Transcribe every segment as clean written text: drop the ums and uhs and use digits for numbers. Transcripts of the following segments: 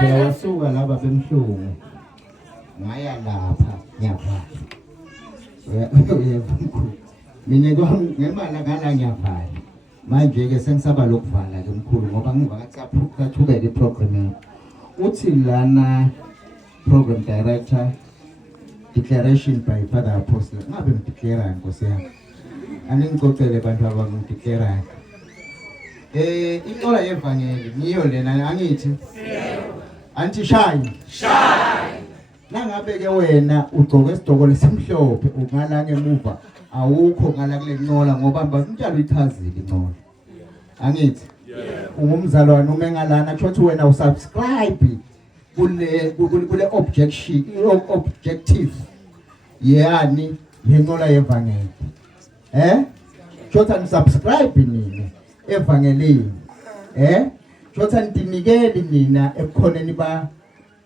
Phela wasuka laba bemhlungu ngaya lapha ngiyapha mina ngemala ngala ngiyaphala manje ke sengisaba lokuvala ke mkhulu ngoba ngiva ngathukela iprogram uthi lana program director declaration by Father Apostle ngabe ngideclare Nkosi yami aningicocele abantu abangideclare inqola yevangeli niyo lena angithi anti shayi nangabe ke wena ugcoke isidoko lesimhlophe ungala ngemuva awukho ngala kule nqola ngoba umntalo ichazile inqola angithi ungumzalwane uma engalana kusho ukuthi wena usubscribe kule objective yani lenqola yevangeli kusho subscribe nini evangelini kusho ndinikele nina ebukhoneni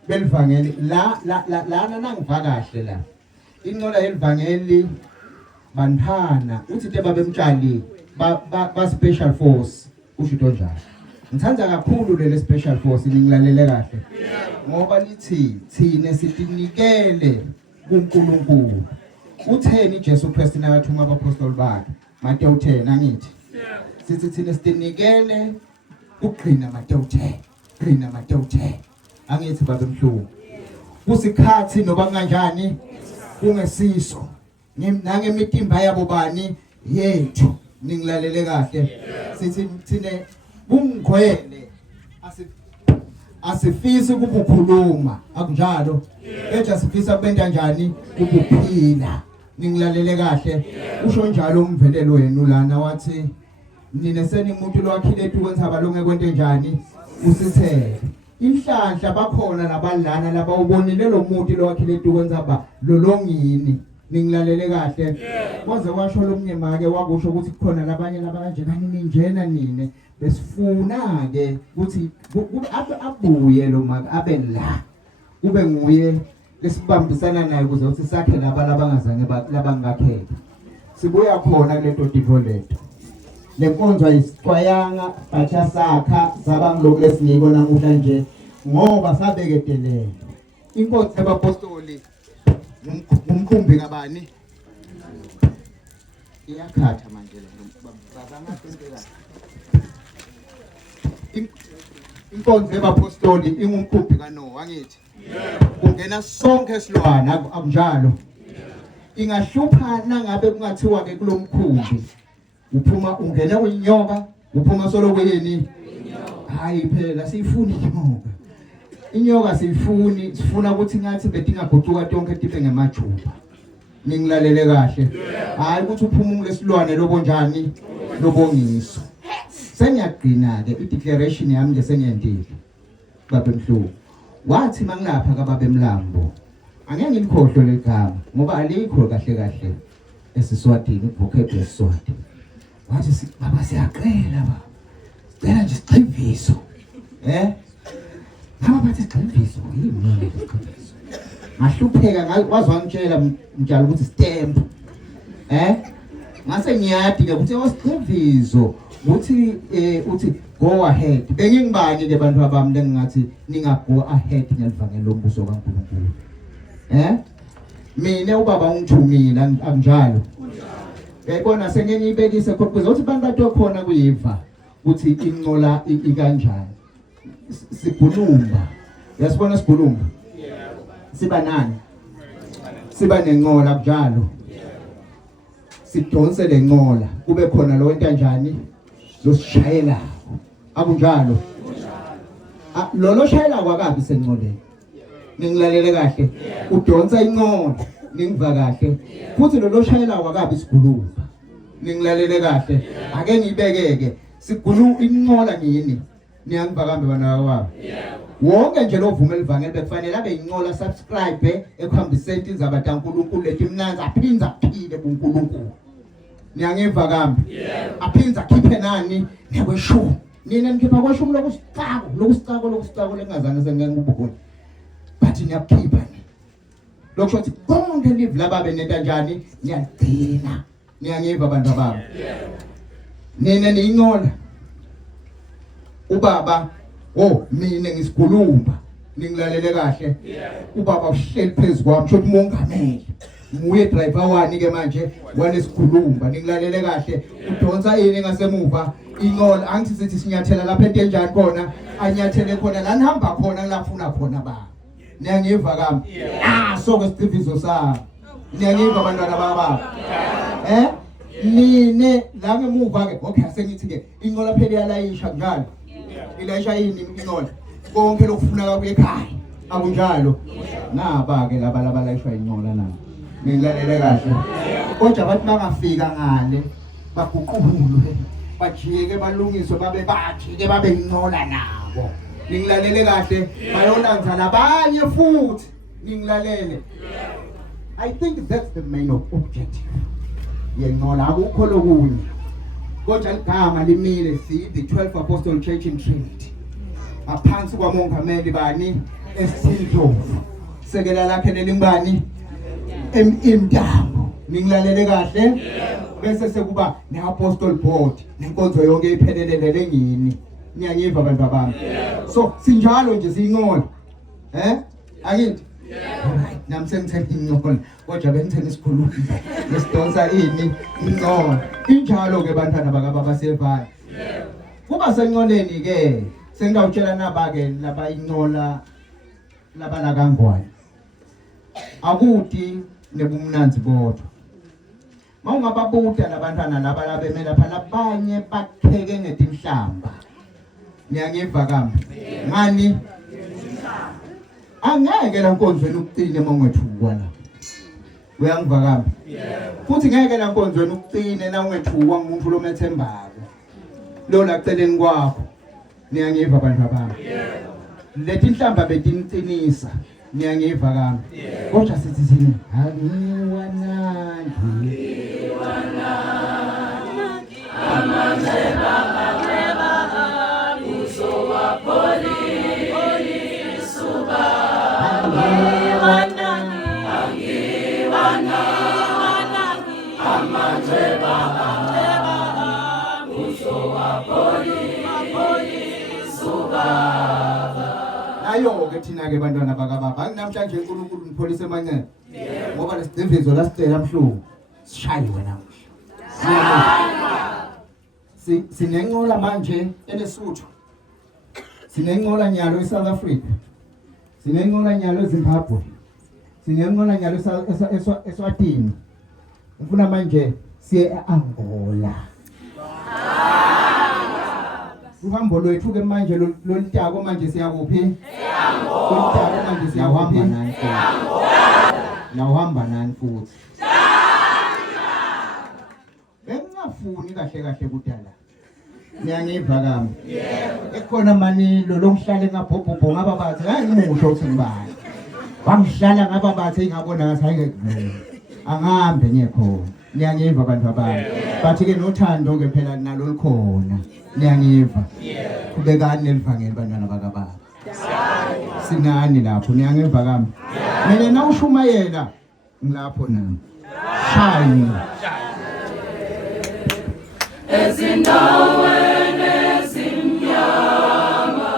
belivangeli lana nangiva kahle la inqola yelivangeli banthana uthi te babemtshali ba special force usho njalo ngithanda kakhulu le special force ningilalele kahle ngoba lithi thine sitinikele kuNkulunkulu utheni Jesu Kristu nakathuma abapostoli bakhe Mateyu 10 angithi sithi thina sitinikele ugcina Mateyu 10 angithi babemhlungu kusikhathi noba kanjani kungesiso nangemitimba yabo bani yethu ningilalele kahle sithi thine kungcwele asifisi ukukhuluma akunjalo ethi sifisa kubenda kanjani ukuphila ningilalele kahle usho njalo umvelelo wenu lana wathi nina senimuntu lowakhile etukwenza balonge kwente njani usithele inhlanhla bakhona nabalana laba ubonile lo muntu lowakhile etukwenza lolongini ningilalele kahle kwaze washo lomnye make wakusho ukuthi kukhona labanye labanje kanini njena nine besifuna ke ukuthi abuye lo make abe la kube nguye lesibambisana naye ukuze uthi sakhe labangazange labangakhele sibuya khona kulento divoleto lenkonzo isixwayanga batha sakha sabangiloku lesiniko namuhla nje ngoba sabeketelele inkonzo yabapostoli umkhumbi kabani iyakhatha manje lo babanga inkonzo yabapostoli ingumkhumbi kaNoah angithi kungena sonke esilwana akunjalo ingahlupha nangabe kungathiwa ke kulomkhumbi uphuma ungena kwinyoka uphuma solo kuyini hayi phela sifuni inyoka sifuni sifuna ukuthi ngathi betingaguquka tonke tipe ngemajuba ningilalele kahle hayi ukuthi uphuma lesilwane lobonjani lobongiso sengiyagcina ke i-declaration yami nje sengiyendile babemhlungu wathi mangilapha kababemlambo angeke ngikhohlwe legama ngoba alikho kahle esiswatini vocabulary Swati wathi baba siyaqela baba sicela nje isiqiviso Ngaba bathi isiqiviso yini isiqiviso ngahlupheka wazwa ngitshela njalo ukuthi stamp ngase ngiyadi ke ukuthi osiqiviso uthi go ahead bengingibani ke bantu abami lengathi ninga go ahead ngelivangelo lombuso kaNkulunkulu mina ubaba ungithumile akunjalo yayibona sengiyibekise khona ukuthi bantu batokhona kuyiva ukuthi inqola ikanjani sibhulumba yasibona sibhulumba siba nani siba nenqola kunjalo sidonse lenqola kube khona lo wento kanjani losishayelayo akunjalo lo shayela kwakabi senqoleni ningilalele kahle udonsa inqola ningva kahle futhi lo shayela kwakabi siguluba ningilalele kahle ake ngibekeke sigulu inqola ngini niyangiva kambe bana kwabo wonke nje lovuma elivangeli bekufanele abe inqola subscribe ekhambiseni izaba kaNkuluNkulu lethi mnanzi aphinza aphile kuNkuluNkulu niyangiva kambe aphinza akhiphe nani nekweshumi nina nikhipha kweshumi lokusicako lengazange sengengubukho but niyakhipha ni lokusho konke live lababe nenta njani niyagcina niyangiva abantu babo nina niyinqola ubaba mina ngisigulumba ningilalele kahle ubaba uhleli phezukwami shothi mongameli nguye driver wani ke manje wanesigulumba ningilalele kahle udonsa yini ngasemuva inqola angithi sithi sinyathela lapha entenjani khona anyathele khona la nihamba khona lapha khona ba niyangiva kambe so ke sifiso sami niyangiva abantwana baba nine la ngemuva ke okay asengithi ke inqola phela yalayisha njalo ilayisha yini inqola konke lokufuna kuye ekhaya akunjalo naba ke laba layishwa inqola nabo ngilalele kahle kodwa bathi bangafika ngale baguqulwe bajike balungiswe babe bajike babe inqola nabo ningilalele kahle bayolanza labanye futhi ningilalele I think that's the main objective yenqola akukho lokunye kodwa ligama limile si the 12th Apostle Church in Trinity aphansi kwamongameli bani esindlovu sekela lakhe lelingibani imntambo ningilalele kahle bese sekuba neApostle Board nenkonzo yonke iphelelele ngini niyangiva abantu abami so sinjalo nje siyinqola akithi namsengithenga inqola kodwa bengithenga isikhulumi lesidonsa ini inqola injalo ke bantwana bakababa sevana kuba senqoleni ke sengawutshela naba ke laba inqola laba la kangwane akuti nebumnanzi bodwa mawungababuda labantwana laba labemela pha labanye bakheke ngetimhlamba niyangiva kambe ngani angeke la nkonzweni ukucine mawungethuka la uyangiva kambe futhi ngeke la nkonzweni ukucine la ungethuka ngumuntu lomethembako lo la celeni kwakho niyangiva abantu abami lethi inhlamba betinqinisa niyangiva kambe kodwa sithi sini angiwanandi amandeba usowapoli suba angiwanandi amandeba usowapoli suba ayo ke thina ke bantwana bakababa namhlanje uNkulunkulu nipholise emancane ngoba lesidivizo lasicela mhluku sishayiwe namuhla sinenqola manje eLesotho sinenqola nyalo eSouth Africa sinenqola nyalo eZimbabwe sinenqola nyalo eSwatini ngifuna manje siye eAngola uhambo lwethu ke manje lolitako manje siyakuphi eAngola manje siyahamba nani uhamba nani futhi bengingafuni kahle kudala niyangiva kambe ekhona manilo longihlale ngabhobhobho ngaba bathi ngimusho ukuthi ngibani wangihlala ngaba bathi ngabona ngathi ayike angambe ngiyekhona niyangiva abantu abami bathi ke nothando ke phela nalo likhona niyangiva kubekani nelivangeli bantwana bakababa sinani lapho niyangiva kambe mina nawushumayela ngilapho nami shine ezindaweni ezimnyama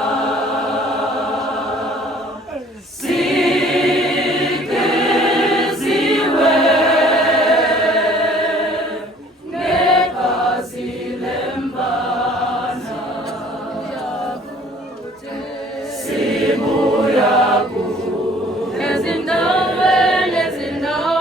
sikeziwe negazi lembana sibuya ezindaweni ezimnyama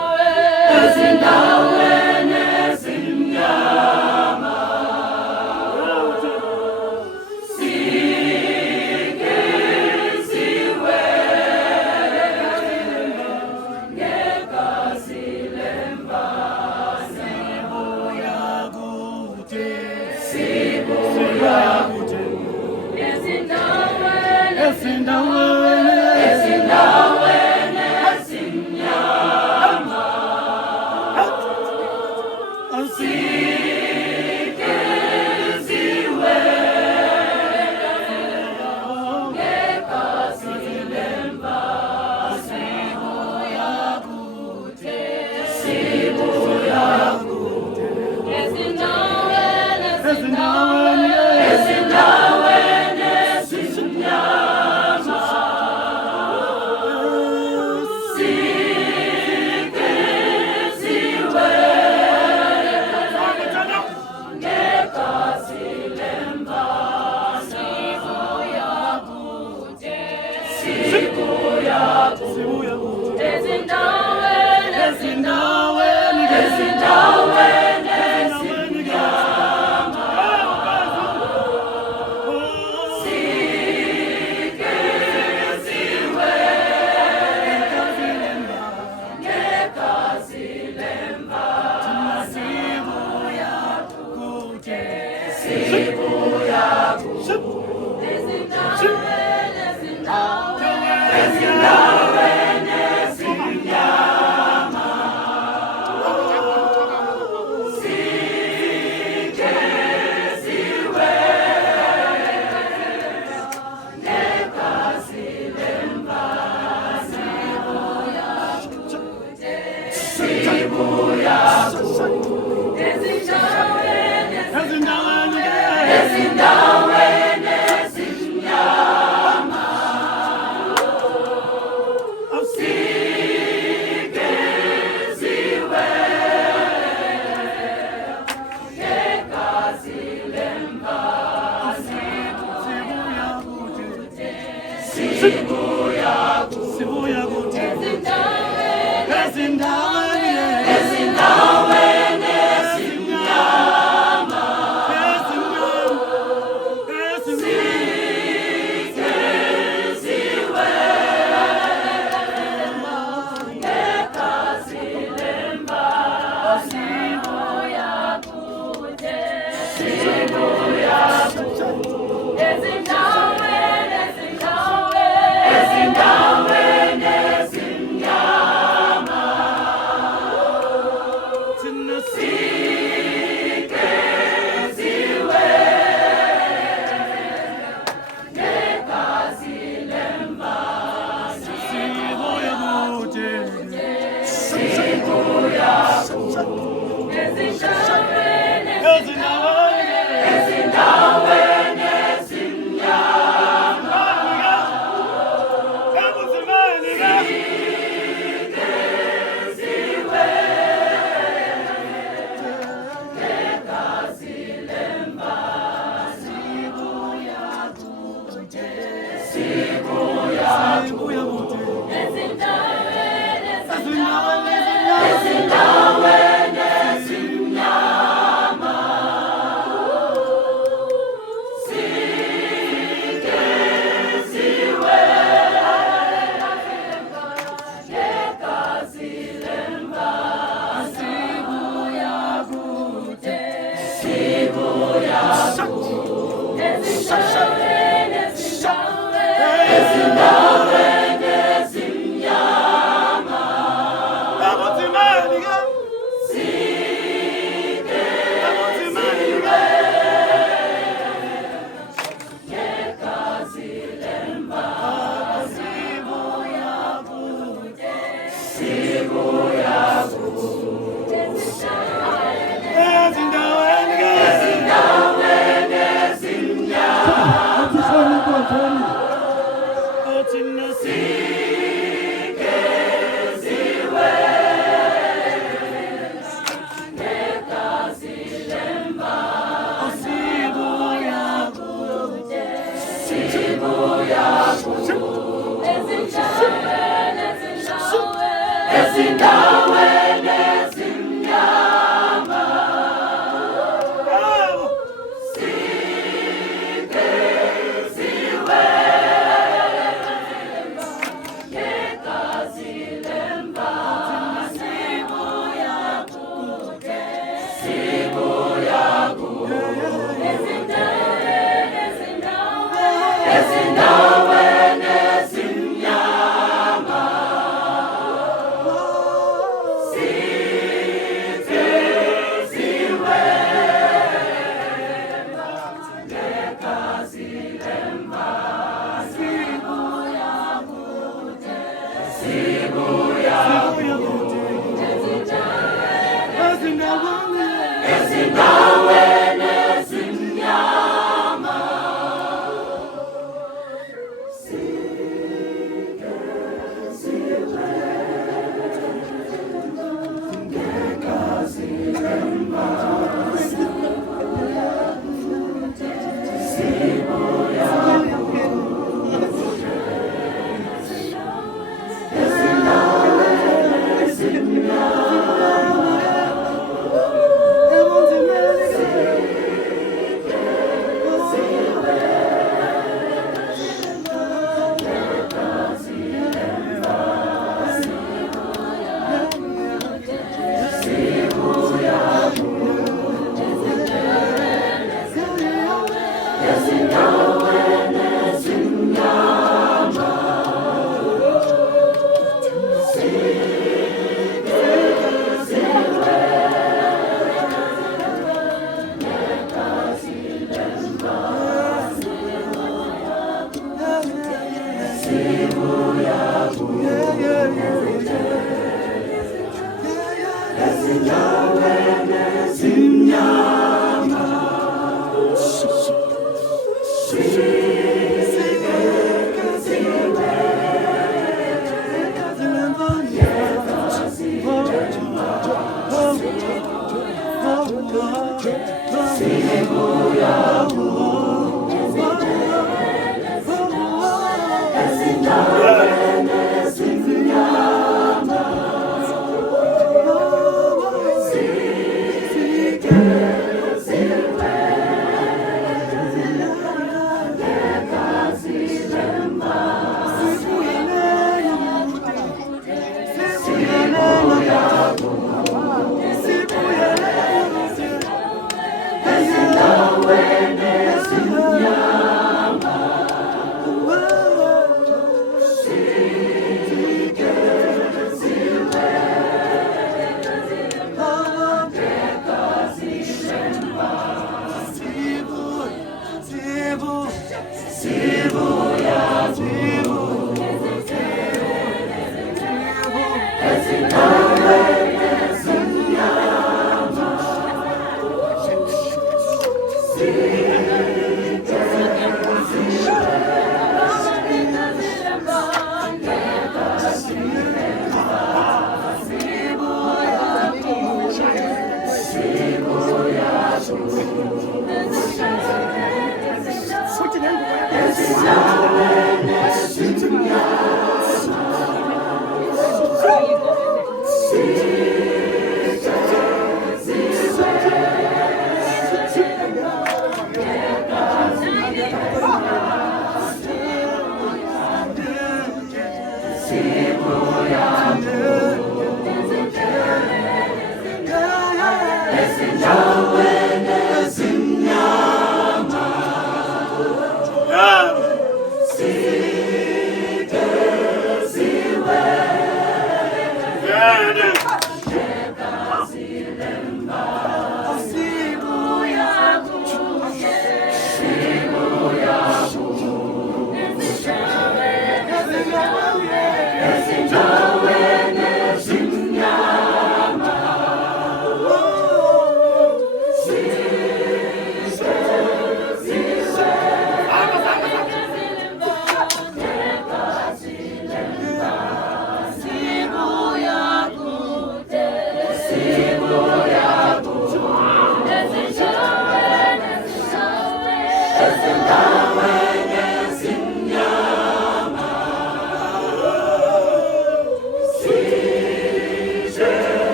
Ezindaweni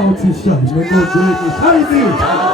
奥志神能够追你，爱你。